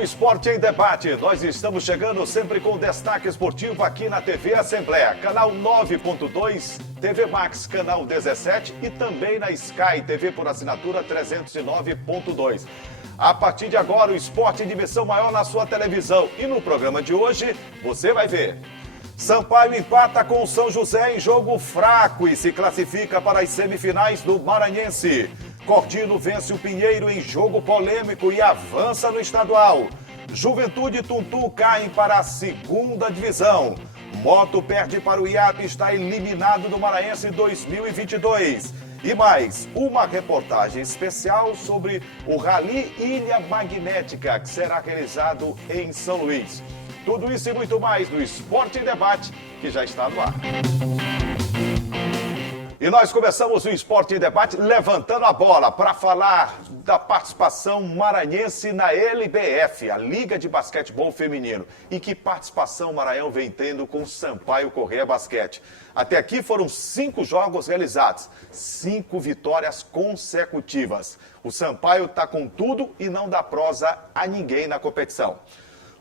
o Esporte em Debate. Nós estamos chegando sempre com destaque esportivo aqui na TV Assembleia, canal 9.2, TV Max, canal 17 e também na Sky TV por assinatura 309.2. A partir de agora, o esporte em dimensão maior na sua televisão. E no programa de hoje, você vai ver. Sampaio empata com o São José em jogo fraco e se classifica para as semifinais do Maranhense. Cordino vence o Pinheiro em jogo polêmico e avança no estadual. Juventude e Tuntu caem para a segunda divisão. Moto perde para o IAP e está eliminado do Maranhense 2022. E mais, uma reportagem especial sobre o Rally Ilha Magnética, que será realizado em São Luís. Tudo isso e muito mais no Esporte em Debate, que já está no ar. E nós começamos o Esporte em Debate levantando a bola para falar da participação maranhense na LBF, a Liga de Basquetebol Feminino. E que participação o Maranhão vem tendo com o Sampaio Corrêa Basquete. Até aqui foram 5 jogos realizados, 5 vitórias consecutivas. O Sampaio está com tudo e não dá prosa a ninguém na competição.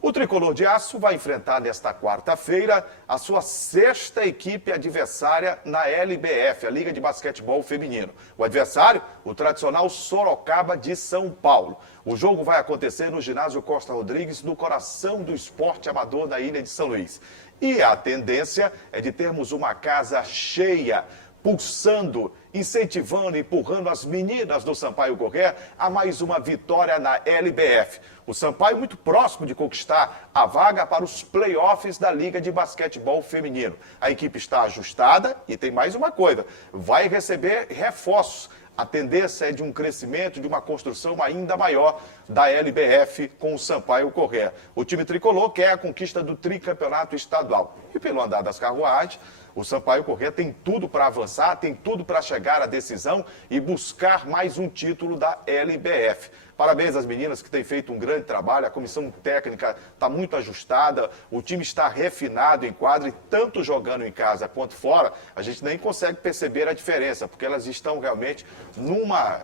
O Tricolor de Aço vai enfrentar nesta quarta-feira a sua 6ª equipe adversária na LBF, a Liga de Basquetebol Feminino. O adversário, o tradicional Sorocaba de São Paulo. O jogo vai acontecer no ginásio Costa Rodrigues, no coração do esporte amador da Ilha de São Luís. E a tendência é de termos uma casa cheia, pulsando, incentivando, empurrando as meninas do Sampaio Corrêa a mais uma vitória na LBF. O Sampaio muito próximo de conquistar a vaga para os playoffs da Liga de Basquetebol Feminino. A equipe está ajustada e tem mais uma coisa, vai receber reforços. A tendência é de um crescimento, de uma construção ainda maior da LBF com o Sampaio Corrêa. O time tricolor quer a conquista do tricampeonato estadual. E pelo andar das carruagens, o Sampaio Corrêa tem tudo para avançar, tem tudo para chegar à decisão e buscar mais um título da LBF. Parabéns às meninas que têm feito um grande trabalho, a comissão técnica está muito ajustada, o time está refinado em quadra e tanto jogando em casa quanto fora, a gente nem consegue perceber a diferença, porque elas estão realmente numa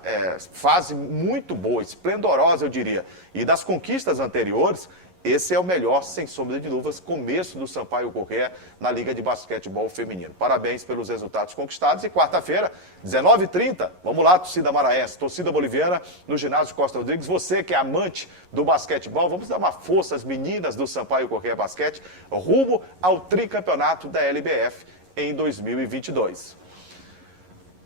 fase muito boa, esplendorosa eu diria. E das conquistas anteriores, esse é o melhor, sem sombra de dúvidas, começo do Sampaio Corrêa na Liga de Basquetebol Feminino. Parabéns pelos resultados conquistados e quarta-feira, 19h30, vamos lá, torcida maranhense, torcida boliviana, no ginásio Costa Rodrigues. Você que é amante do basquetebol, vamos dar uma força às meninas do Sampaio Corrêa Basquete, rumo ao tricampeonato da LBF em 2022.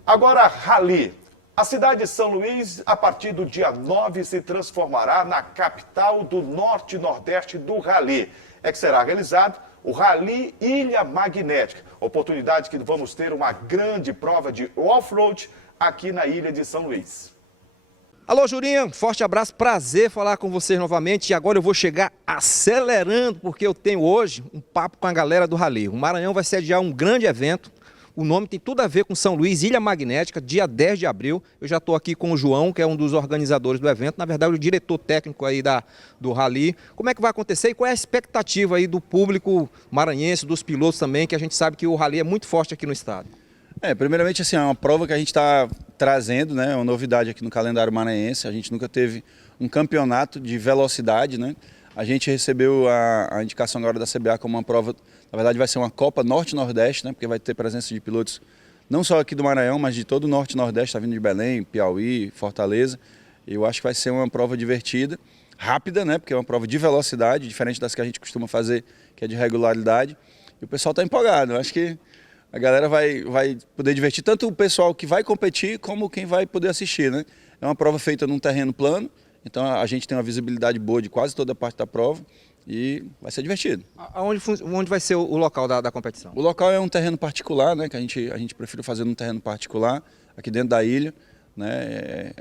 Agora, Rally. A cidade de São Luís, a partir do dia 9, se transformará na capital do norte e nordeste do Rally. É que será realizado o Rally Ilha Magnética. Oportunidade que vamos ter uma grande prova de off-road aqui na ilha de São Luís. Alô, Jurinha, forte abraço, prazer falar com vocês novamente. E agora eu vou chegar acelerando, porque eu tenho hoje um papo com a galera do Rally. O Maranhão vai sediar um grande evento. O nome tem tudo a ver com São Luís, Ilha Magnética, dia 10 de abril. Eu já estou aqui com o João, que é um dos organizadores do evento, na verdade o diretor técnico aí do Rally. Como é que vai acontecer e qual é a expectativa aí do público maranhense, dos pilotos também, que a gente sabe que o Rally é muito forte aqui no estado? Primeiramente assim, é uma prova que a gente está trazendo, né, uma novidade aqui no calendário maranhense. A gente nunca teve um campeonato de velocidade, né? A gente recebeu a indicação agora da CBA como uma prova, na verdade vai ser uma Copa Norte-Nordeste, né? Porque vai ter presença de pilotos não só aqui do Maranhão, mas de todo o Norte e Nordeste, está vindo de Belém, Piauí, Fortaleza. Eu acho que vai ser uma prova divertida, rápida, né? Porque é uma prova de velocidade, diferente das que a gente costuma fazer, que é de regularidade. E o pessoal está empolgado, eu acho que a galera vai poder divertir, tanto o pessoal que vai competir, como quem vai poder assistir, né? É uma prova feita num terreno plano, então a gente tem uma visibilidade boa de quase toda a parte da prova e vai ser divertido. Onde vai ser o local da competição? O local é um terreno particular, né, que a gente prefere fazer num terreno particular, aqui dentro da ilha. Né,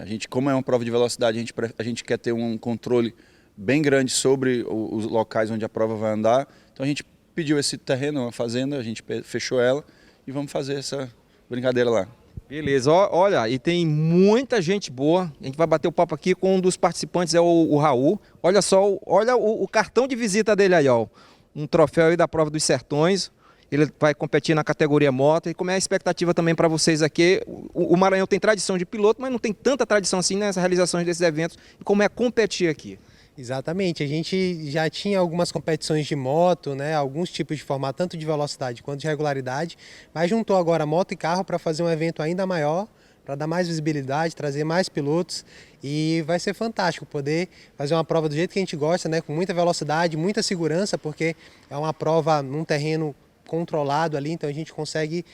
a gente, como é uma prova de velocidade, a gente quer ter um controle bem grande sobre os locais onde a prova vai andar. Então a gente pediu esse terreno, uma fazenda, a gente fechou ela e vamos fazer essa brincadeira lá. Beleza, olha, e tem muita gente boa. A gente vai bater o papo aqui com um dos participantes, é o Raul. Olha só, olha o cartão de visita dele aí, ó. Um troféu aí da Prova dos Sertões. Ele vai competir na categoria moto. E como é a expectativa também para vocês aqui? O Maranhão tem tradição de piloto, mas não tem tanta tradição assim nessas realizações desses eventos. E como é competir aqui? Exatamente, a gente já tinha algumas competições de moto, né, alguns tipos de formato, tanto de velocidade quanto de regularidade, mas juntou agora moto e carro para fazer um evento ainda maior, para dar mais visibilidade, trazer mais pilotos e vai ser fantástico poder fazer uma prova do jeito que a gente gosta, né, com muita velocidade, muita segurança, porque é uma prova num terreno controlado ali, então a gente consegue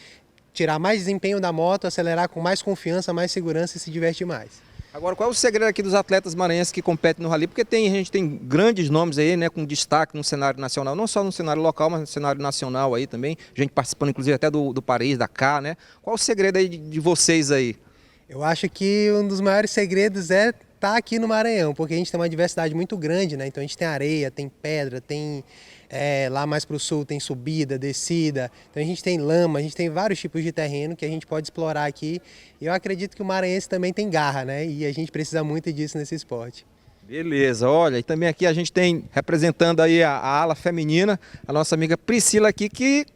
tirar mais desempenho da moto, acelerar com mais confiança, mais segurança e se diverte mais. Agora, qual é o segredo aqui dos atletas maranhenses que competem no rally? Porque a gente tem grandes nomes aí, né, com destaque no cenário nacional, não só no cenário local, mas no cenário nacional aí também, gente participando inclusive até do Paris, da Dakar, né? Qual o segredo aí de vocês aí? Eu acho que um dos maiores segredos é estar aqui no Maranhão, porque a gente tem uma diversidade muito grande, né? Então a gente tem areia, tem pedra, tem lá mais para o sul tem subida, descida, então a gente tem lama, a gente tem vários tipos de terreno que a gente pode explorar aqui. E eu acredito que o maranhense também tem garra, né? E a gente precisa muito disso nesse esporte. Beleza, olha, e também aqui a gente tem, representando aí a ala feminina, a nossa amiga Priscila aqui, que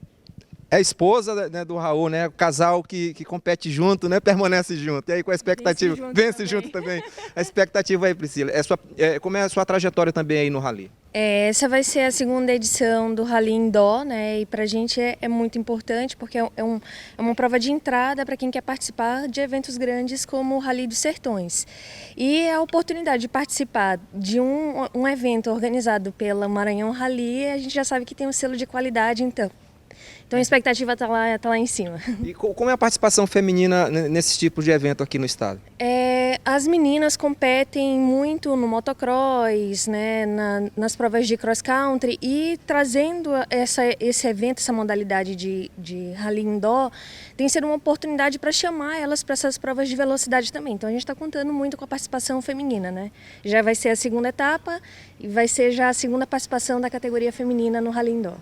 é esposa, né, do Raul, né? O casal que compete junto, né? Permanece junto. E aí, com a expectativa? Vence junto também. A expectativa aí, Priscila. Como é a sua trajetória também aí no Rally? Essa vai ser a segunda edição do Rally Indoor, né? E pra gente é muito importante porque é uma prova de entrada para quem quer participar de eventos grandes como o Rally dos Sertões. E a oportunidade de participar de um evento organizado pela Maranhão Rally, a gente já sabe que tem um selo de qualidade, então a expectativa está lá em cima. E como é a participação feminina nesses tipos de evento aqui no estado? As meninas competem muito no motocross, né, nas provas de cross country e trazendo esse evento, essa modalidade de rally indoor, tem sido uma oportunidade para chamar elas para essas provas de velocidade também. Então a gente está contando muito com a participação feminina, né? Já vai ser a segunda etapa e vai ser já a segunda participação da categoria feminina no rally indoor.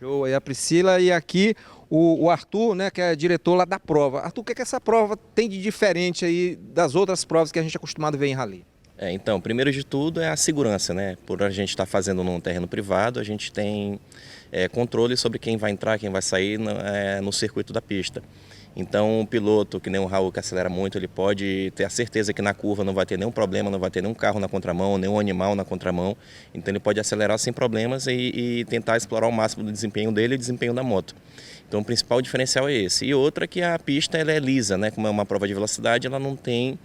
Show, aí a Priscila e aqui o Arthur, né, que é diretor lá da prova. Arthur, o que essa prova tem de diferente aí das outras provas que a gente é acostumado a ver em rally? Então, primeiro de tudo é a segurança, né? Por a gente estar fazendo num terreno privado, a gente tem controle sobre quem vai entrar, quem vai sair no circuito da pista. Então, um piloto, que nem o Raul, que acelera muito, ele pode ter a certeza que na curva não vai ter nenhum problema, não vai ter nenhum carro na contramão, nenhum animal na contramão. Então, ele pode acelerar sem problemas e tentar explorar o máximo do desempenho dele e o desempenho da moto. Então, o principal diferencial é esse. E outra que a pista ela é lisa, né? Como é uma prova de velocidade, ela não tem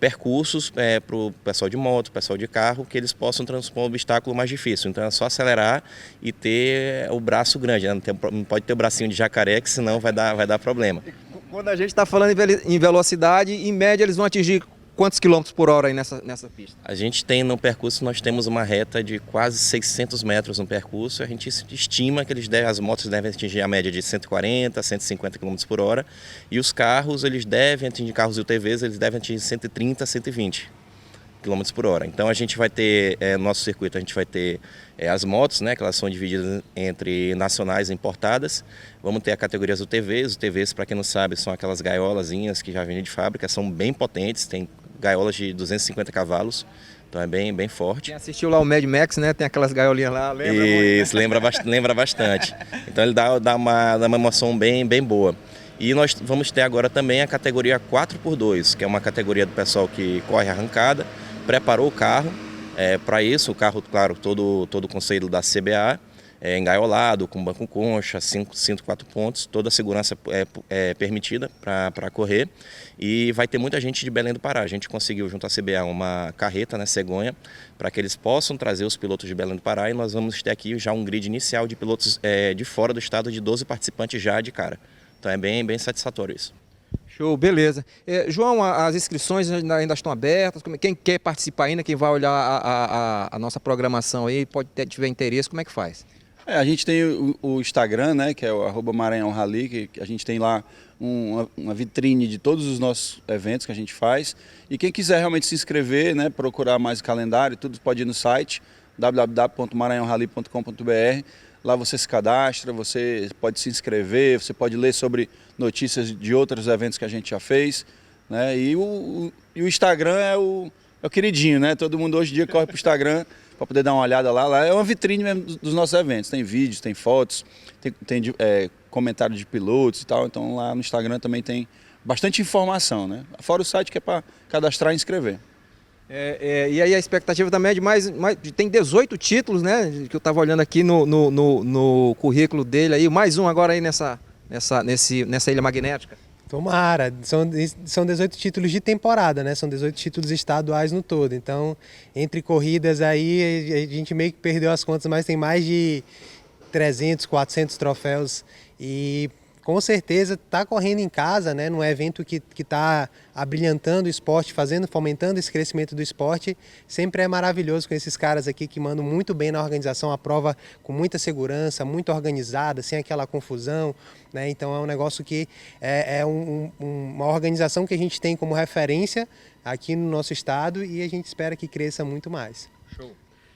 percursos para o pessoal de moto, pessoal de carro, que eles possam transpor um obstáculo mais difícil. Então, é só acelerar e ter o braço grande, né? Não pode ter o bracinho de jacaré, que senão vai dar problema. Quando a gente está falando em velocidade, em média eles vão atingir quantos quilômetros por hora aí nessa pista? A gente tem no percurso, nós temos uma reta de quase 600 metros no percurso. A gente estima que as motos devem atingir a média de 140, 150 km por hora. E os carros, carros e UTVs, eles devem atingir 130, 120 km por hora. Então a gente vai ter, no nosso circuito, a gente vai ter as motos, né, que elas são divididas entre nacionais e importadas. Vamos ter a categoria das UTVs. Os UTVs, para quem não sabe, são aquelas gaiolazinhas que já vêm de fábrica, são bem potentes, tem gaiolas de 250 cavalos, então é bem forte. Quem assistiu lá o Mad Max, né, tem aquelas gaiolinhas lá, lembra? Isso, lembra bastante. Então ele dá uma emoção bem boa. E nós vamos ter agora também a categoria 4x2, que é uma categoria do pessoal que corre arrancada, preparou o carro para isso, o carro, claro, todo o conselho da CBA, engaiolado, com banco concha, cinto 4 pontos, toda a segurança é permitida para correr. E vai ter muita gente de Belém do Pará. A gente conseguiu, junto à CBA, uma carreta, né, cegonha, para que eles possam trazer os pilotos de Belém do Pará. E nós vamos ter aqui já um grid inicial de pilotos de fora do estado, de 12 participantes já de cara. Então é bem satisfatório isso. Show, beleza. João, as inscrições ainda estão abertas? Quem quer participar ainda, quem vai olhar a nossa programação aí, tiver interesse, como é que faz? A gente tem o Instagram, né, que é o @MaranhãoRally, que a gente tem lá uma vitrine de todos os nossos eventos que a gente faz. E quem quiser realmente se inscrever, né, procurar mais o calendário, tudo pode ir no site www.maranhãorally.com.br. Lá você se cadastra, você pode se inscrever, você pode ler sobre notícias de outros eventos que a gente já fez, né? E o Instagram é o queridinho, né? Todo mundo hoje em dia corre para o Instagram para poder dar uma olhada lá. Lá é uma vitrine mesmo dos nossos eventos. Tem vídeos, tem fotos, tem comentários de pilotos e tal. Então lá no Instagram também tem bastante informação, né? Fora o site que é para cadastrar e inscrever. E aí a expectativa também é tem 18 títulos, né? Que eu estava olhando aqui no currículo dele aí, mais um agora aí nessa Ilha Magnética. Tomara, são 18 títulos de temporada, né? São 18 títulos estaduais no todo. Então, entre corridas aí, a gente meio que perdeu as contas, mas tem mais de 300, 400 troféus e com certeza está correndo em casa, né? Num evento que está abrilhantando o esporte, fomentando esse crescimento do esporte. Sempre é maravilhoso com esses caras aqui que mandam muito bem na organização, a prova com muita segurança, muito organizada, sem aquela confusão, né? Então é um negócio que uma organização que a gente tem como referência aqui no nosso estado e a gente espera que cresça muito mais. Show.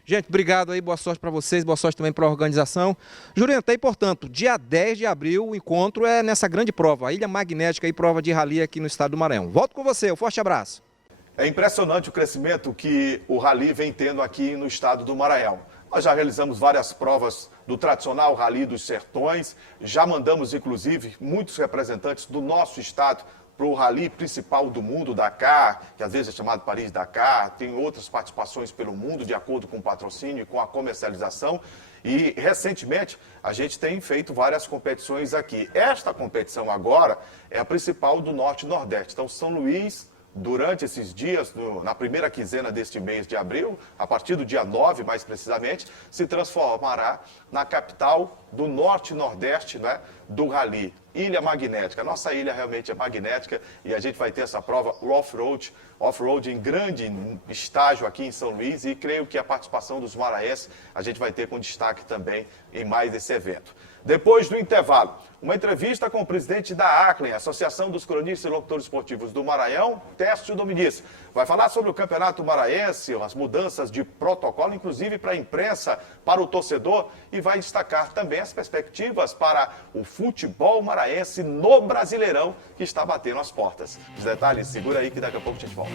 Gente, obrigado aí, boa sorte para vocês, boa sorte também para a organização. Jurenta, e portanto, dia 10 de abril, o encontro é nessa grande prova, a Ilha Magnética e prova de rally aqui no estado do Maranhão. Volto com você, um forte abraço. É impressionante o crescimento que o rally vem tendo aqui no estado do Maranhão. Nós já realizamos várias provas do tradicional Rally dos Sertões, já mandamos, inclusive, muitos representantes do nosso estado para o rally principal do mundo, Dakar, que às vezes é chamado Paris-Dakar, tem outras participações pelo mundo, de acordo com o patrocínio e com a comercialização. E, recentemente, a gente tem feito várias competições aqui. Esta competição agora é a principal do Norte e Nordeste. Então, São Luís, durante esses dias, na primeira quinzena deste mês de abril, a partir do dia 9, mais precisamente, se transformará na capital do Norte e Nordeste, né, do Rally, Ilha Magnética. A nossa ilha realmente é magnética e a gente vai ter essa prova off-road em grande estágio aqui em São Luís e creio que a participação dos maranhenses a gente vai ter com destaque também em mais esse evento. Depois do intervalo, uma entrevista com o presidente da ACLEN, Associação dos Cronistas e Locutores Esportivos do Maranhão, Técio Dominici. Vai falar sobre o Campeonato Maranhense, as mudanças de protocolo, inclusive para a imprensa, para o torcedor, e vai destacar também as perspectivas para o futebol maranhense no Brasileirão, que está batendo as portas. Os detalhes, segura aí que daqui a pouco a gente volta.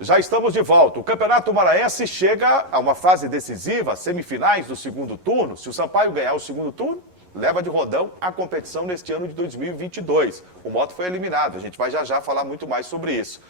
Já estamos de volta. O Campeonato Maranhense chega a uma fase decisiva, semifinais do segundo turno. Se o Sampaio ganhar o segundo turno, leva de rodão a competição neste ano de 2022. O Moto foi eliminado. A gente vai já falar muito mais sobre isso.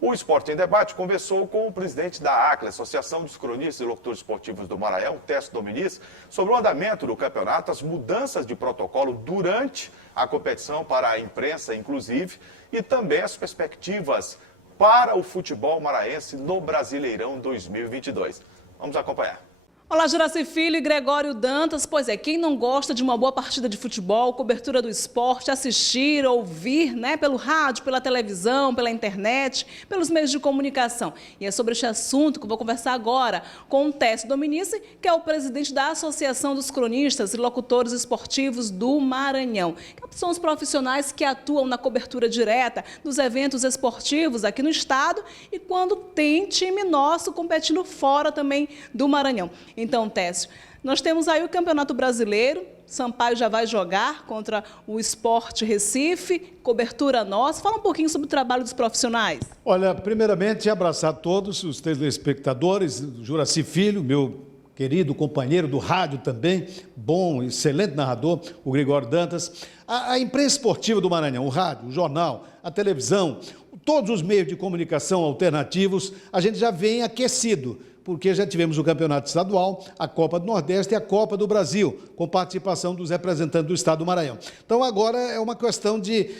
O Esporte em Debate conversou com o presidente da ACLEN, Associação dos Cronistas e Locutores Esportivos do Maranhão, Técio Dominici, sobre o andamento do campeonato, as mudanças de protocolo durante a competição para a imprensa, inclusive, e também as perspectivas para o futebol maranhense no Brasileirão 2022. Vamos acompanhar. Olá, Juraci Filho e Gregório Dantas. Pois é, quem não gosta de uma boa partida de futebol, cobertura do esporte, assistir, ouvir, né, pelo rádio, pela televisão, pela internet, pelos meios de comunicação. E é sobre este assunto que eu vou conversar agora com o Técio Dominici, que é o presidente da Associação dos Cronistas e Locutores Esportivos do Maranhão. Que são os profissionais que atuam na cobertura direta dos eventos esportivos aqui no estado e quando tem time nosso competindo fora também do Maranhão. Então, Técio, nós temos aí o Campeonato Brasileiro, Sampaio já vai jogar contra o Sport Recife, cobertura nossa. Fala um pouquinho sobre o trabalho dos profissionais. Olha, primeiramente, abraçar todos os telespectadores, Juraci Filho, meu querido companheiro do rádio também, bom, excelente narrador, o Gregório Dantas. A imprensa esportiva do Maranhão, o rádio, o jornal, a televisão, todos os meios de comunicação alternativos, a gente já vem aquecido, porque já tivemos o Campeonato Estadual, a Copa do Nordeste e a Copa do Brasil, com participação dos representantes do Estado do Maranhão. Então, agora é uma questão de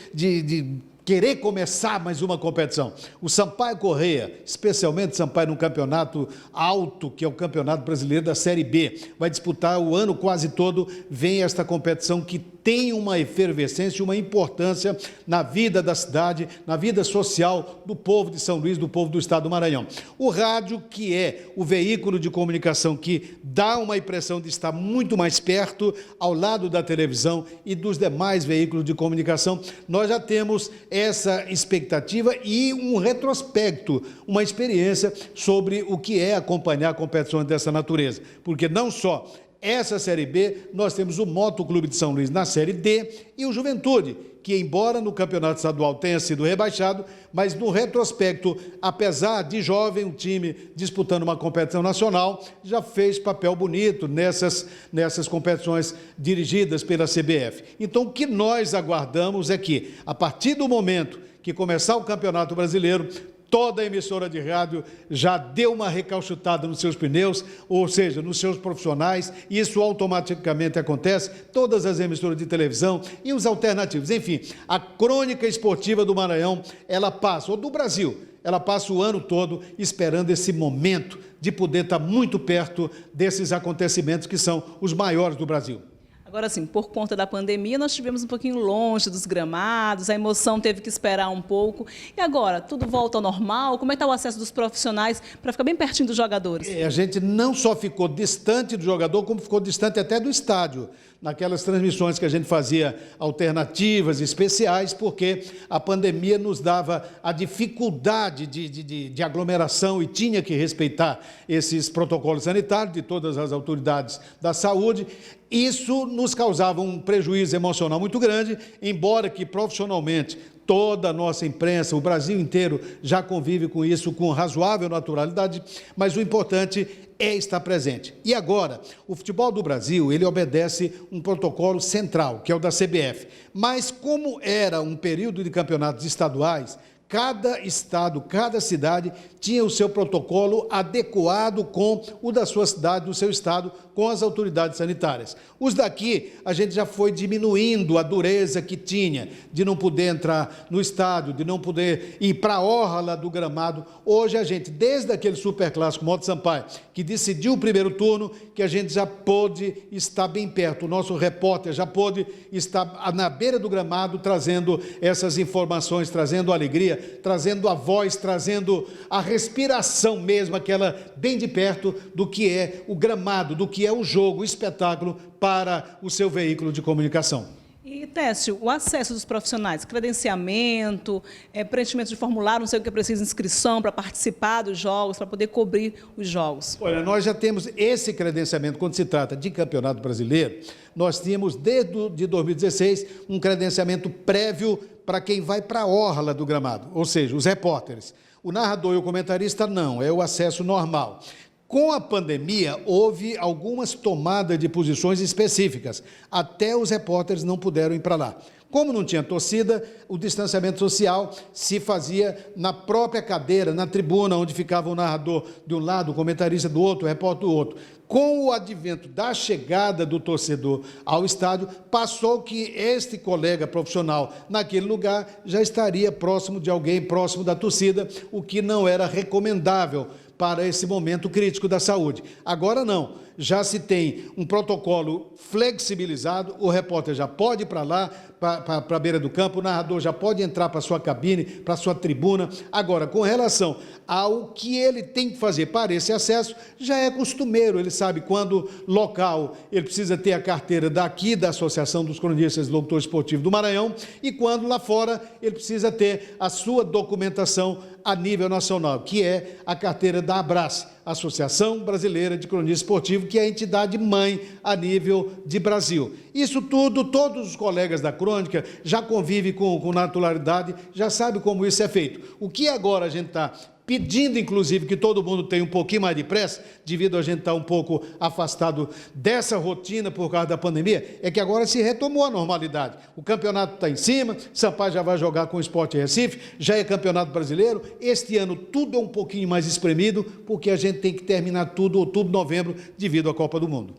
querer começar mais uma competição. O Sampaio Corrêa, especialmente Sampaio num campeonato alto, que é o Campeonato Brasileiro da Série B, vai disputar o ano quase todo, vem esta competição que tem uma efervescência, uma importância na vida da cidade, na vida social do povo de São Luís, do povo do estado do Maranhão. O rádio, que é o veículo de comunicação que dá uma impressão de estar muito mais perto, ao lado da televisão e dos demais veículos de comunicação, nós já temos essa expectativa e um retrospecto, uma experiência sobre o que é acompanhar competições dessa natureza. Porque não só essa Série B, nós temos o Moto Clube de São Luís na Série D e o Juventude, que embora no campeonato estadual tenha sido rebaixado, mas no retrospecto, apesar de jovem, um time disputando uma competição nacional, já fez papel bonito nessas competições dirigidas pela CBF. Então, o que nós aguardamos é que, a partir do momento que começar o Campeonato Brasileiro, toda emissora de rádio já deu uma recalchutada nos seus pneus, ou seja, nos seus profissionais, e isso automaticamente acontece, todas as emissoras de televisão e os alternativos. Enfim, a crônica esportiva do Maranhão, ela passa, ou do Brasil, ela passa o ano todo esperando esse momento de poder estar muito perto desses acontecimentos que são os maiores do Brasil. Agora, assim, por conta da pandemia, nós estivemos um pouquinho longe dos gramados, a emoção teve que esperar um pouco. E agora, tudo volta ao normal? Como é que está o acesso dos profissionais para ficar bem pertinho dos jogadores? A gente não só ficou distante do jogador, como ficou distante até do estádio, naquelas transmissões que a gente fazia alternativas, especiais, porque a pandemia nos dava a dificuldade de aglomeração e tinha que respeitar esses protocolos sanitários de todas as autoridades da saúde. Isso nos causava um prejuízo emocional muito grande, embora que profissionalmente toda a nossa imprensa, o Brasil inteiro já convive com isso com razoável naturalidade, mas o importante é estar presente. E agora, o futebol do Brasil, ele obedece um protocolo central, que é o da CBF. Mas como era um período de campeonatos estaduais, cada estado, cada cidade tinha o seu protocolo adequado com o da sua cidade, do seu estado, com as autoridades sanitárias. Os daqui, a gente já foi diminuindo a dureza que tinha, de não poder entrar no estádio, de não poder ir para a orla do gramado. Hoje a gente, desde aquele superclássico Moto Sampaio, que decidiu o primeiro turno, que a gente já pôde estar bem perto. O nosso repórter já pôde estar na beira do gramado, trazendo essas informações, trazendo alegria, trazendo a voz, trazendo a respiração mesmo, aquela bem de perto do que é o gramado, do que é o jogo, o espetáculo para o seu veículo de comunicação. E, Técio, o acesso dos profissionais, credenciamento, preenchimento de formulário, não sei o que é preciso, inscrição para participar dos jogos, para poder cobrir os jogos. Olha, nós já temos esse credenciamento, quando se trata de Campeonato Brasileiro, nós tínhamos, desde de 2016, um credenciamento prévio para quem vai para a orla do gramado, ou seja, os repórteres. O narrador e o comentarista não, é o acesso normal. Com a pandemia, houve algumas tomadas de posições específicas. Até os repórteres não puderam ir para lá. Como não tinha torcida, o distanciamento social se fazia na própria cadeira, na tribuna, onde ficava o narrador de um lado, o comentarista do outro, o repórter do outro. Com o advento da chegada do torcedor ao estádio, passou que este colega profissional naquele lugar já estaria próximo de alguém, próximo da torcida, o que não era recomendável para esse momento crítico da saúde. Agora não, já se tem um protocolo flexibilizado, o repórter já pode ir para lá, para a beira do campo, o narrador já pode entrar para a sua cabine, para a sua tribuna. Agora, com relação ao que ele tem que fazer para esse acesso, já é costumeiro, ele sabe quando local ele precisa ter a carteira daqui, da Associação dos Cronistas e Locutores Esportivos do Maranhão, e quando lá fora ele precisa ter a sua documentação a nível nacional, que é a carteira da Abrace, Associação Brasileira de Cronistas Esportivos, que é a entidade mãe a nível de Brasil. Isso tudo, todos os colegas da crônica já convivem com naturalidade, já sabem como isso é feito. O que agora a gente está pedindo, inclusive, que todo mundo tenha um pouquinho mais de pressa, devido a gente estar um pouco afastado dessa rotina por causa da pandemia, é que agora se retomou a normalidade. O campeonato está em cima, Sampaio já vai jogar com o Sport Recife, já é campeonato brasileiro. Este ano tudo é um pouquinho mais espremido, porque a gente tem que terminar tudo outubro, novembro, devido à Copa do Mundo.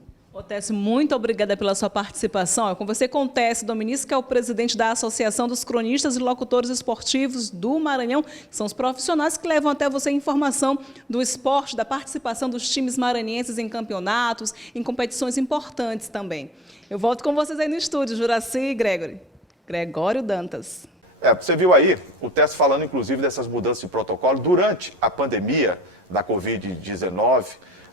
Técio, muito obrigada pela sua participação. Eu conversei com o Técio Dominici, que é o presidente da Associação dos Cronistas e Locutores Esportivos do Maranhão, que são os profissionais que levam até você informação do esporte, da participação dos times maranhenses em campeonatos, em competições importantes também. Eu volto com vocês aí no estúdio, Juraci e Gregório Dantas. Você viu aí o Técio falando, inclusive, dessas mudanças de protocolo durante a pandemia da Covid-19,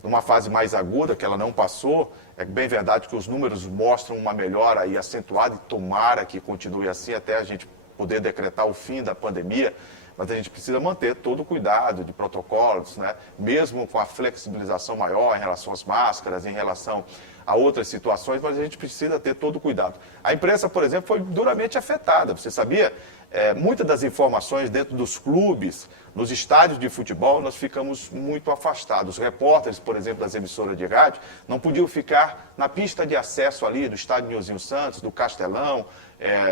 numa fase mais aguda, que ela não passou. É bem verdade que os números mostram uma melhora aí acentuada e tomara que continue assim até a gente poder decretar o fim da pandemia. mas a gente precisa manter todo o cuidado de protocolos, né? Mesmo com a flexibilização maior em relação às máscaras, em relação a outras situações, mas a gente precisa ter todo o cuidado. A imprensa, por exemplo, foi duramente afetada, você sabia? Muitas das informações dentro dos clubes, nos estádios de futebol, nós ficamos muito afastados. Os repórteres, por exemplo, das emissoras de rádio, não podiam ficar na pista de acesso ali do estádio Nilzinho Santos, do Castelão,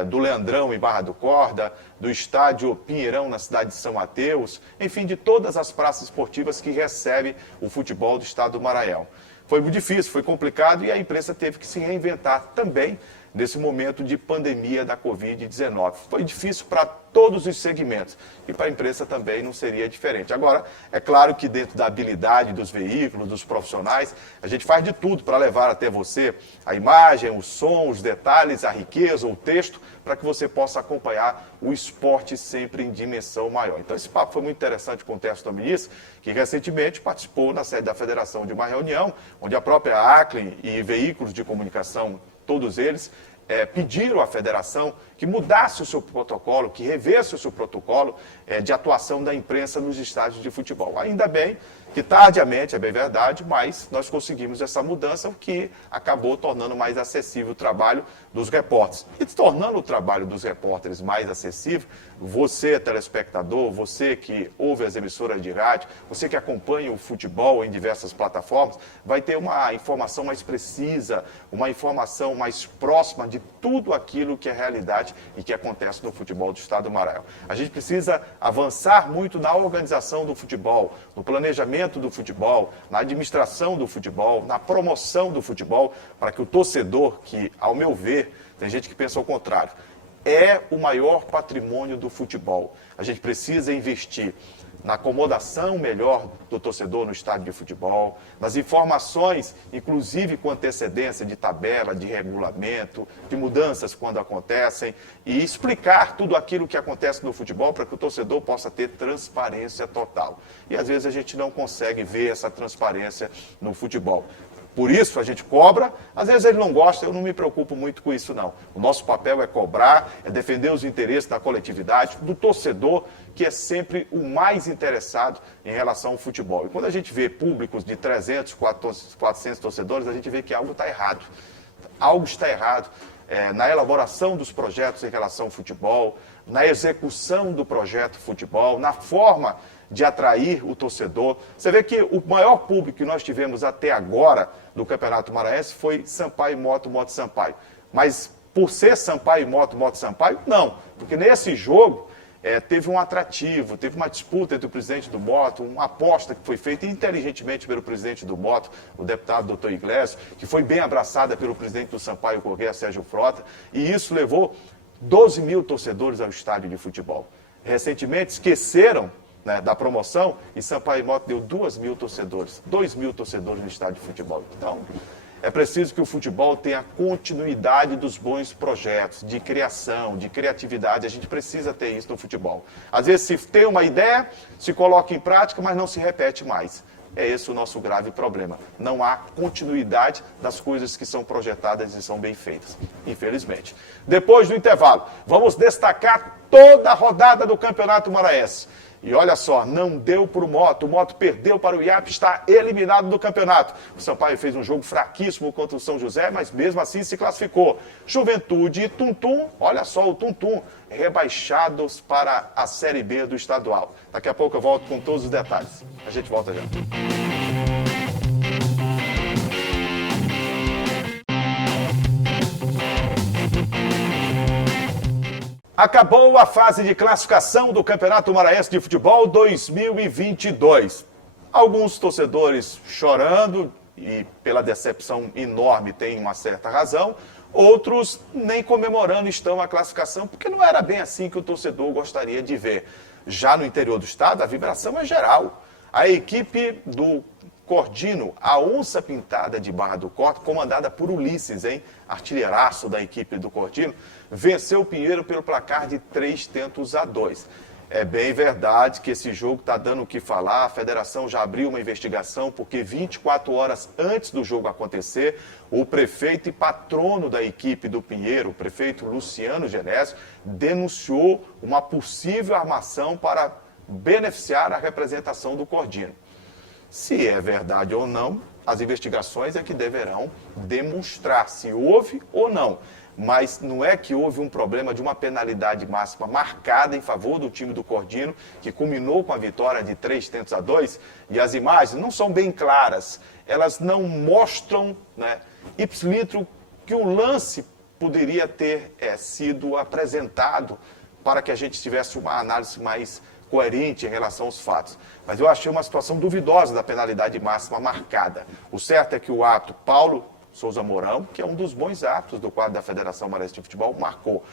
do Leandrão em Barra do Corda, do estádio Pinheirão na cidade de São Mateus, enfim, de todas as praças esportivas que recebem o futebol do estado do Maranhão. Foi muito difícil, foi complicado e a imprensa teve que se reinventar também nesse momento de pandemia da Covid-19. Foi difícil para todos os segmentos e para a imprensa também não seria diferente. Agora, é claro que dentro da habilidade dos veículos, dos profissionais, a gente faz de tudo para levar até você a imagem, o som, os detalhes, a riqueza, o texto, para que você possa acompanhar o esporte sempre em dimensão maior. Então, esse papo foi muito interessante com o Terço Dominici, que recentemente participou na sede da Federação de uma reunião, onde a própria Acklin e veículos de comunicação, todos eles, pediram à federação que mudasse o seu protocolo, que revesse o seu protocolo de atuação da imprensa nos estádios de futebol. Ainda bem que tardiamente, é bem verdade, mas nós conseguimos essa mudança, o que acabou tornando mais acessível o trabalho dos repórteres. E tornando o trabalho dos repórteres mais acessível, você, telespectador, você que ouve as emissoras de rádio, você que acompanha o futebol em diversas plataformas, vai ter uma informação mais precisa, uma informação mais próxima de tudo aquilo que é realidade e que acontece no futebol do estado do Maranhão. A gente precisa avançar muito na organização do futebol, no planejamento do futebol, na administração do futebol, na promoção do futebol, para que o torcedor, que, ao meu ver, tem gente que pensa ao contrário, é o maior patrimônio do futebol. A gente precisa investir na acomodação melhor do torcedor no estádio de futebol, nas informações, inclusive com antecedência de tabela, de regulamento, de mudanças quando acontecem, e explicar tudo aquilo que acontece no futebol para que o torcedor possa ter transparência total. E às vezes a gente não consegue ver essa transparência no futebol. Por isso a gente cobra, às vezes ele não gosta, eu não me preocupo muito com isso não. O nosso papel é cobrar, é defender os interesses da coletividade, do torcedor, que é sempre o mais interessado em relação ao futebol. E quando a gente vê públicos de 300, 400 torcedores, a gente vê que algo está errado. Algo está errado na elaboração dos projetos em relação ao futebol, na execução do projeto futebol, na forma de atrair o torcedor. Você vê que o maior público que nós tivemos até agora do Campeonato Maranhense foi Sampaio Moto, Moto Sampaio. Mas por ser Sampaio Moto, Moto Sampaio, não. Porque nesse jogo teve um atrativo, teve uma disputa entre o presidente do Moto, uma aposta que foi feita inteligentemente pelo presidente do Moto, o deputado doutor Iglesias, que foi bem abraçada pelo presidente do Sampaio Corrêa, Sérgio Frota, e isso levou 12 mil torcedores ao estádio de futebol. Recentemente esqueceram da promoção e Sampaio Moto deu 2 mil torcedores, 2 mil torcedores no estádio de futebol. Então, é preciso que o futebol tenha continuidade dos bons projetos, de criação, de criatividade. A gente precisa ter isso no futebol. Às vezes se tem uma ideia, se coloca em prática, mas não se repete mais. É esse o nosso grave problema. Não há continuidade das coisas que são projetadas e são bem feitas, infelizmente. Depois do intervalo, vamos destacar toda a rodada do Campeonato Maranhense. E olha só, não deu para o Moto perdeu para o IAP, está eliminado do campeonato. O Sampaio fez um jogo fraquíssimo contra o São José, mas mesmo assim se classificou. Juventude e Tuntum, olha só o Tuntum, rebaixados para a Série B do estadual. Daqui a pouco eu volto com todos os detalhes. A gente volta já. Acabou a fase de classificação do Campeonato Maranhense de Futebol 2022. Alguns torcedores chorando e pela decepção enorme têm uma certa razão. Outros nem comemorando estão a classificação, porque não era bem assim que o torcedor gostaria de ver. Já no interior do estado, a vibração é geral. A equipe do Cordino, a Onça Pintada de Barra do Corte, comandada por Ulisses, artilheiraço da equipe do Cordino, venceu o Pinheiro pelo placar de 3-2. É bem verdade que esse jogo está dando o que falar. A federação já abriu uma investigação porque 24 horas antes do jogo acontecer, o prefeito e patrono da equipe do Pinheiro, o prefeito Luciano Genésio, denunciou uma possível armação para beneficiar a representação do Cordino. Se é verdade ou não, as investigações é que deverão demonstrar se houve ou não. Mas não é que houve um problema de uma penalidade máxima marcada em favor do time do Cordino, que culminou com a vitória de 3-2, e as imagens não são bem claras, elas não mostram, né, ipsilitro, que o lance poderia ter sido apresentado para que a gente tivesse uma análise mais coerente em relação aos fatos. Mas eu achei uma situação duvidosa da penalidade máxima marcada. O certo é que o ato Paulo Souza Mourão, que é um dos bons árbitros do quadro da Federação Maranhense de Futebol, marcou.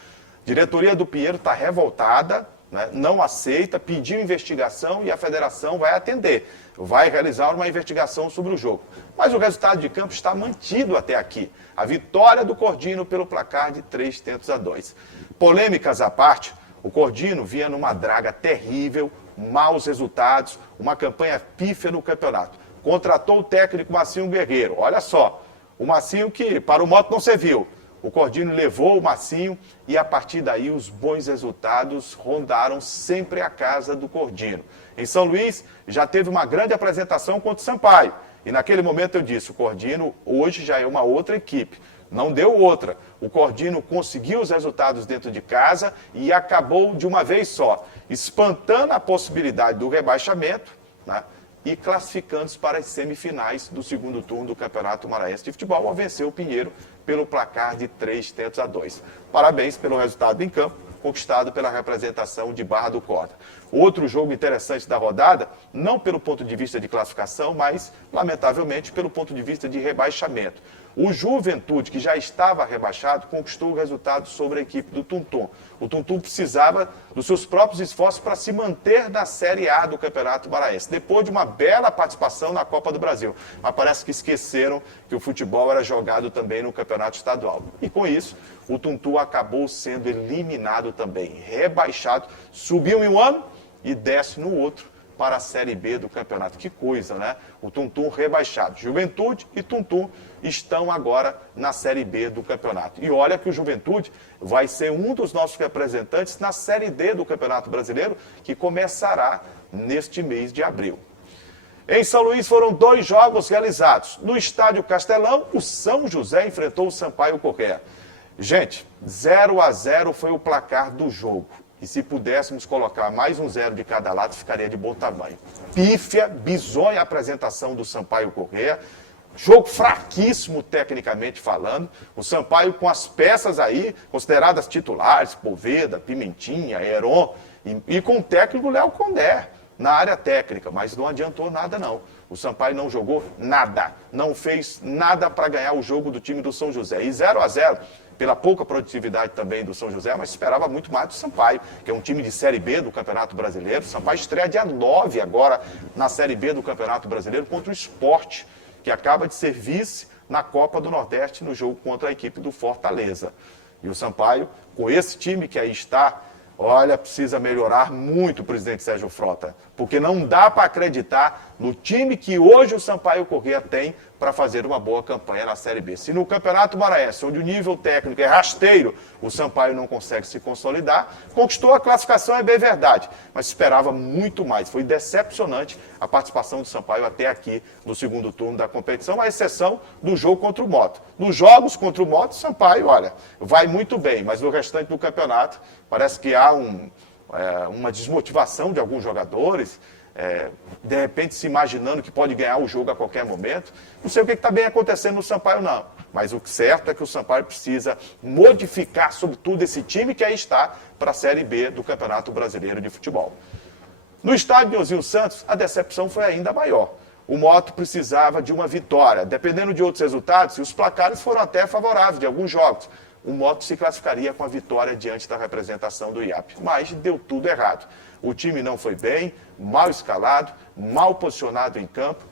Diretoria do Pinheiro está revoltada, né, não aceita, pediu investigação e a federação vai atender. Vai realizar uma investigação sobre o jogo. Mas o resultado de campo está mantido até aqui. A vitória do Cordino pelo placar de 3-2. Polêmicas à parte, o Cordino vinha numa draga terrível, maus resultados, uma campanha pífia no campeonato. Contratou o técnico Massinho Guerreiro. Olha só. O Massinho que para o moto não serviu. O Cordino levou o Massinho e a partir daí os bons resultados rondaram sempre a casa do Cordino. Em São Luís já teve uma grande apresentação contra o Sampaio. E naquele momento eu disse, o Cordino hoje já é uma outra equipe. Não deu outra. O Cordino conseguiu os resultados dentro de casa e acabou de uma vez só, espantando a possibilidade do rebaixamento, né? E classificando-se para as semifinais do segundo turno do Campeonato Maranhense de Futebol, ao vencer o Pinheiro pelo placar de 3-2. Parabéns pelo resultado em campo, conquistado pela representação de Barra do Corda. Outro jogo interessante da rodada, não pelo ponto de vista de classificação, mas, lamentavelmente, pelo ponto de vista de rebaixamento. O Juventude, que já estava rebaixado, conquistou o resultado sobre a equipe do Tuntum. O Tuntum precisava dos seus próprios esforços para se manter na Série A do Campeonato Maranhense, depois de uma bela participação na Copa do Brasil. Mas parece que esqueceram que o futebol era jogado também no Campeonato Estadual. E com isso, o Tuntum acabou sendo eliminado também, rebaixado, subiu em um ano e desce no outro para a Série B do campeonato. Que coisa, né? O Tuntum rebaixado. Juventude e Tuntum estão agora na Série B do campeonato. E olha que o Juventude vai ser um dos nossos representantes na Série D do Campeonato Brasileiro, que começará neste mês de abril. Em São Luís foram 2 jogos realizados. No Estádio Castelão, o São José enfrentou o Sampaio Corrêa. Gente, 0-0 foi o placar do jogo. E se pudéssemos colocar mais um 0 de cada lado, ficaria de bom tamanho. Pífia, bizonha a apresentação do Sampaio Corrêa. Jogo fraquíssimo, tecnicamente falando. O Sampaio com as peças aí, consideradas titulares, Poveda, Pimentinha, Heron, e com o técnico Léo Condé na área técnica. Mas não adiantou nada, não. O Sampaio não jogou nada. Não fez nada para ganhar o jogo do time do São José. E 0-0. Pela pouca produtividade também do São José, mas esperava muito mais do Sampaio, que é um time de Série B do Campeonato Brasileiro. O Sampaio estreia dia 9 agora na Série B do Campeonato Brasileiro contra o Sport, que acaba de ser vice na Copa do Nordeste no jogo contra a equipe do Fortaleza. E o Sampaio, com esse time que aí está, olha, precisa melhorar muito o presidente Sérgio Frota, porque não dá para acreditar no time que hoje o Sampaio Corrêa tem para fazer uma boa campanha na Série B. Se no Campeonato Maranhense, onde o nível técnico é rasteiro, o Sampaio não consegue se consolidar, conquistou a classificação, é bem verdade, mas esperava muito mais. Foi decepcionante a participação do Sampaio até aqui no segundo turno da competição, à exceção do jogo contra o Moto. Nos jogos contra o Moto, o Sampaio, olha, vai muito bem, mas no restante do campeonato parece que há uma desmotivação de alguns jogadores, de repente se imaginando que pode ganhar o jogo a qualquer momento. Não sei o que está bem acontecendo no Sampaio, não. Mas o certo é que o Sampaio precisa modificar, sobretudo, esse time que aí está para a Série B do Campeonato Brasileiro de Futebol. No estádio Nilzinho Santos, a decepção foi ainda maior. O Moto precisava de uma vitória. Dependendo de outros resultados, e os placares foram até favoráveis de alguns jogos, o Moto se classificaria com a vitória diante da representação do IAP. Mas deu tudo errado. O time não foi bem, mal escalado, mal posicionado em campo.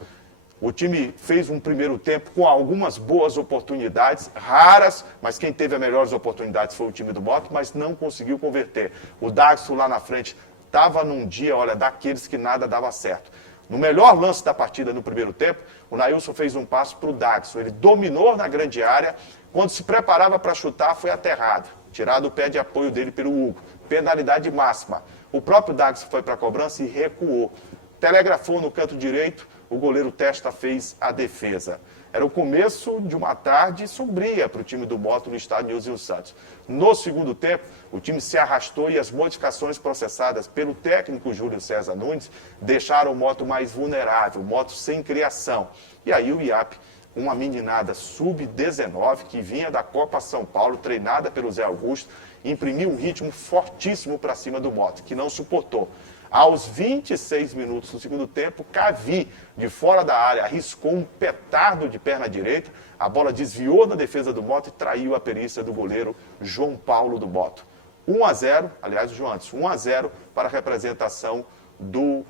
O time fez um primeiro tempo com algumas boas oportunidades, raras, mas quem teve as melhores oportunidades foi o time do Moto, mas não conseguiu converter. O Daxo lá na frente estava num dia, olha, daqueles que nada dava certo. No melhor lance da partida no primeiro tempo, o Nailson fez um passo para o Daxon. Ele dominou na grande área, quando se preparava para chutar, foi aterrado. Tirado o pé de apoio dele pelo Hugo. Penalidade máxima. O próprio Daxon foi para a cobrança e recuou. Telegrafou no canto direito, o goleiro Testa fez a defesa. Era o começo de uma tarde sombria para o time do Moto no estádio Nilson Santos. No segundo tempo, o time se arrastou e as modificações processadas pelo técnico Júlio César Nunes deixaram o Moto mais vulnerável, o Moto sem criação. E aí o IAP, uma meninada sub-19 que vinha da Copa São Paulo, treinada pelo Zé Augusto, imprimiu um ritmo fortíssimo para cima do Moto, que não suportou. Aos 26 minutos do segundo tempo, Cavi, de fora da área, arriscou um petardo de perna direita, a bola desviou da defesa do Moto e traiu a perícia do goleiro João Paulo do Moto. 1-0, aliás, o João antes, 1-0 para a representação do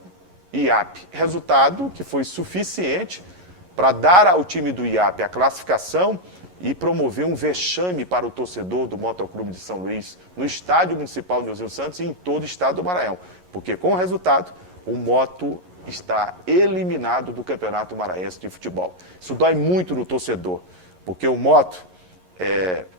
IAP. Resultado que foi suficiente para dar ao time do IAP a classificação e promover um vexame para o torcedor do Motoclube de São Luís, no Estádio Municipal Nilson Santos e em todo o estado do Maranhão. Porque com o resultado, o Moto está eliminado do Campeonato Maranhense de Futebol. Isso dói muito no torcedor, porque o Moto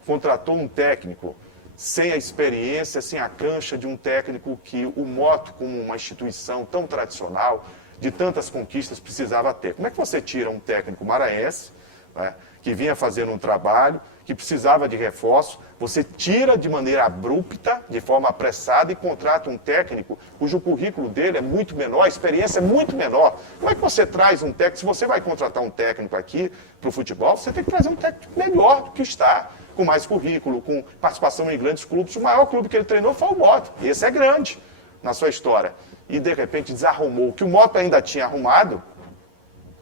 contratou um técnico sem a experiência, sem a cancha de um técnico que o Moto, como uma instituição tão tradicional, de tantas conquistas, precisava ter. Como é que você tira um técnico maranhense, né, que vinha fazendo um trabalho, que precisava de reforço, você tira de maneira abrupta, de forma apressada, e contrata um técnico cujo currículo dele é muito menor, a experiência é muito menor. Como é que você traz um técnico? Se você vai contratar um técnico aqui para o futebol, você tem que trazer um técnico melhor do que está, com mais currículo, com participação em grandes clubes. O maior clube que ele treinou foi o Moto. Esse é grande na sua história. E, de repente, desarrumou. O que o Moto ainda tinha arrumado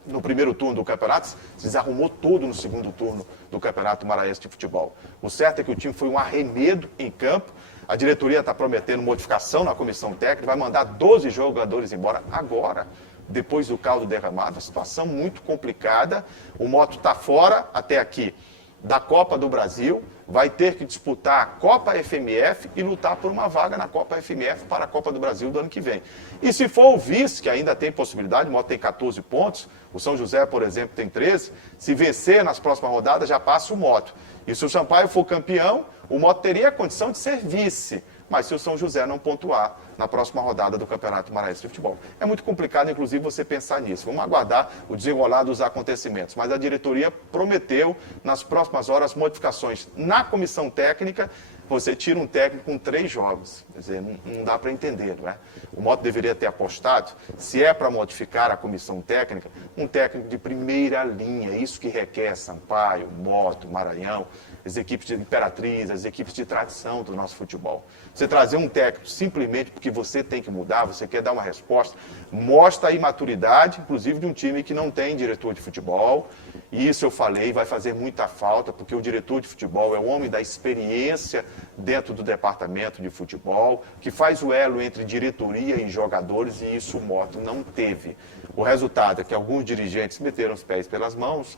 no primeiro turno do campeonato, se desarrumou todo no segundo turno do Campeonato Maranhense de Futebol. O certo é que o time foi um arremedo em campo. A diretoria está prometendo modificação na comissão técnica, vai mandar 12 jogadores embora agora, depois do caldo derramado. A situação muito complicada. O Moto está fora, até aqui, da Copa do Brasil, vai ter que disputar a Copa FMF e lutar por uma vaga na Copa FMF para a Copa do Brasil do ano que vem. E se for o vice, que ainda tem possibilidade, o Moto tem 14 pontos, o São José, por exemplo, tem 13, se vencer nas próximas rodadas, já passa o Moto. E se o Sampaio for campeão, o Moto teria a condição de ser vice. Mas se o São José não pontuar na próxima rodada do Campeonato Maranhense de Futebol. É muito complicado, inclusive, você pensar nisso. Vamos aguardar o desenrolar dos acontecimentos. Mas a diretoria prometeu, nas próximas horas, modificações na comissão técnica. Você tira um técnico com 3 jogos. Quer dizer, não dá para entender, não é? O Moto deveria ter apostado, se é para modificar a comissão técnica, um técnico de primeira linha. Isso que requer Sampaio, Moto, Maranhão, as equipes de Imperatriz, as equipes de tradição do nosso futebol. Você trazer um técnico simplesmente porque você tem que mudar, você quer dar uma resposta, mostra a imaturidade, inclusive, de um time que não tem diretor de futebol. E isso eu falei, vai fazer muita falta, porque o diretor de futebol é o homem da experiência dentro do departamento de futebol, que faz o elo entre diretoria e jogadores, e isso o Moto não teve. O resultado é que alguns dirigentes meteram os pés pelas mãos,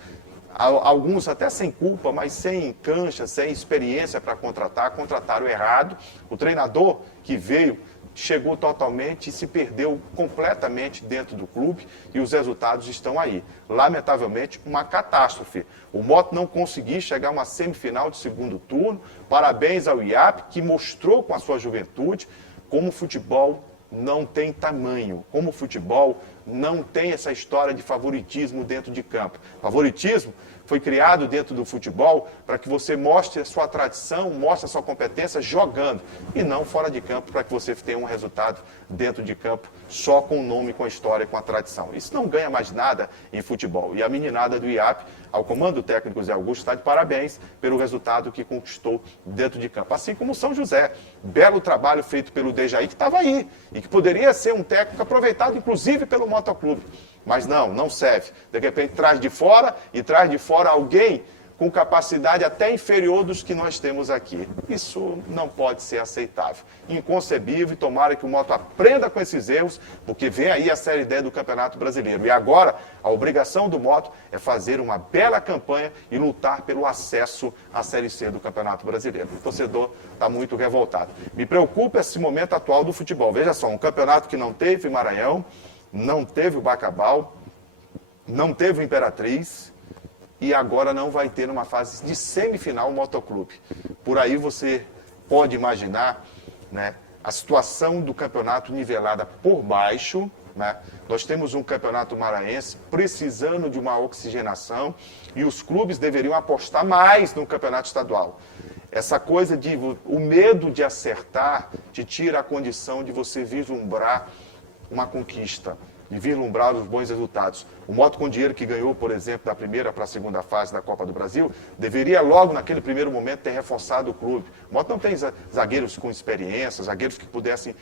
alguns até sem culpa, mas sem cancha, sem experiência para contratar, contrataram errado. O treinador que veio chegou totalmente e se perdeu completamente dentro do clube e os resultados estão aí. Lamentavelmente, uma catástrofe. O Moto não conseguiu chegar a uma semifinal de segundo turno. Parabéns ao IAP, que mostrou com a sua juventude como o futebol não tem tamanho, como o futebol não tem essa história de favoritismo dentro de campo. Favoritismo foi criado dentro do futebol para que você mostre a sua tradição, mostre a sua competência jogando, e não fora de campo para que você tenha um resultado dentro de campo só com o nome, com a história e com a tradição. Isso não ganha mais nada em futebol. E a meninada do IAP, ao comando técnico Zé Augusto, está de parabéns pelo resultado que conquistou dentro de campo. Assim como o São José. Belo trabalho feito pelo Dejaí, que estava aí, e que poderia ser um técnico aproveitado, inclusive, pelo Motoclube. Mas não serve. De repente traz de fora, e traz de fora alguém com capacidade até inferior dos que nós temos aqui. Isso não pode ser aceitável. Inconcebível, e tomara que o Moto aprenda com esses erros, porque vem aí a Série D do Campeonato Brasileiro. E agora, a obrigação do Moto é fazer uma bela campanha e lutar pelo acesso à Série C do Campeonato Brasileiro. O torcedor está muito revoltado. Me preocupa esse momento atual do futebol. Veja só, um campeonato que não teve Maranhão, não teve o Bacabal, não teve o Imperatriz, e agora não vai ter numa fase de semifinal o Motoclube. Por aí você pode imaginar, né, a situação do campeonato nivelada por baixo, né? Nós temos um campeonato maranhense precisando de uma oxigenação e os clubes deveriam apostar mais no campeonato estadual. Essa coisa de o medo de acertar te tira a condição de você vislumbrar uma conquista, de vislumbrar os bons resultados. O Moto com dinheiro que ganhou, por exemplo, da primeira para a segunda fase da Copa do Brasil, deveria logo naquele primeiro momento ter reforçado o clube. O Moto não tem zagueiros com experiência, zagueiros que pudessem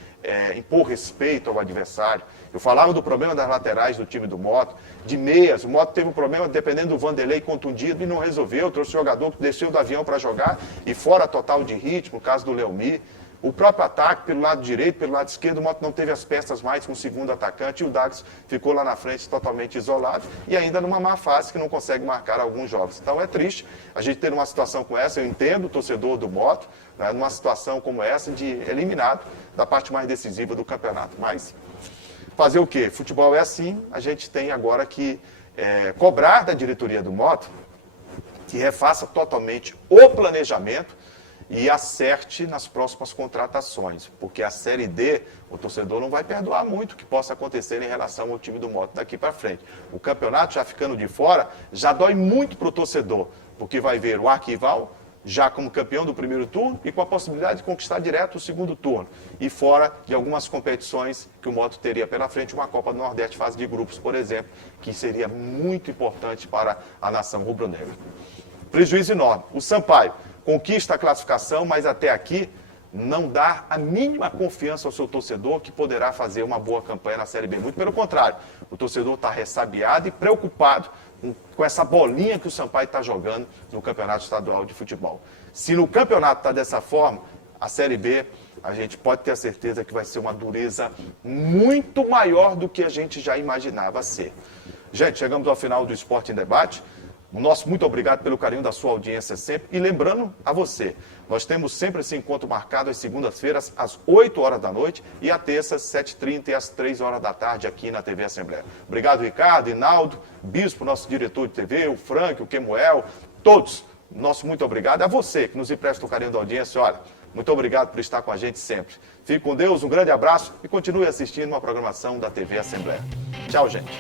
impor respeito ao adversário. Eu falava do problema das laterais do time do Moto, de meias. O Moto teve um problema dependendo do Vanderlei contundido e não resolveu. Trouxe jogador que desceu do avião para jogar e fora total de ritmo, no caso do Leomir. O próprio ataque, pelo lado direito, pelo lado esquerdo, o Moto não teve as peças mais com o segundo atacante e o Dax ficou lá na frente totalmente isolado e ainda numa má fase que não consegue marcar alguns jogos. Então é triste a gente ter uma situação como essa. Eu entendo o torcedor do Moto, né, numa situação como essa de eliminado da parte mais decisiva do campeonato. Mas fazer o quê? Futebol é assim, a gente tem agora que cobrar da diretoria do Moto que refaça totalmente o planejamento e acerte nas próximas contratações, porque a Série D, o torcedor não vai perdoar muito o que possa acontecer em relação ao time do Moto daqui para frente. O campeonato já ficando de fora, já dói muito para o torcedor, porque vai ver o arquival já como campeão do primeiro turno e com a possibilidade de conquistar direto o segundo turno. E fora de algumas competições que o Moto teria pela frente, uma Copa do Nordeste fase de grupos, por exemplo, que seria muito importante para a nação rubro-negra. Prejuízo enorme. O Sampaio conquista a classificação, mas até aqui não dá a mínima confiança ao seu torcedor que poderá fazer uma boa campanha na Série B. Muito pelo contrário, o torcedor está ressabiado e preocupado com essa bolinha que o Sampaio está jogando no Campeonato Estadual de Futebol. Se no campeonato está dessa forma, a Série B, a gente pode ter a certeza que vai ser uma dureza muito maior do que a gente já imaginava ser. Gente, chegamos ao final do Esporte em Debate. O nosso muito obrigado pelo carinho da sua audiência sempre. E lembrando a você, nós temos sempre esse encontro marcado às segundas-feiras, às 8 horas da noite, e às terças, 7h30 e às 3 horas da tarde, aqui na TV Assembleia. Obrigado, Ricardo, Hinaldo, Bispo, nosso diretor de TV, o Frank, o Kemuel, todos. Nosso muito obrigado. A você que nos empresta o carinho da audiência. Olha, muito obrigado por estar com a gente sempre. Fique com Deus, um grande abraço e continue assistindo uma programação da TV Assembleia. Tchau, gente.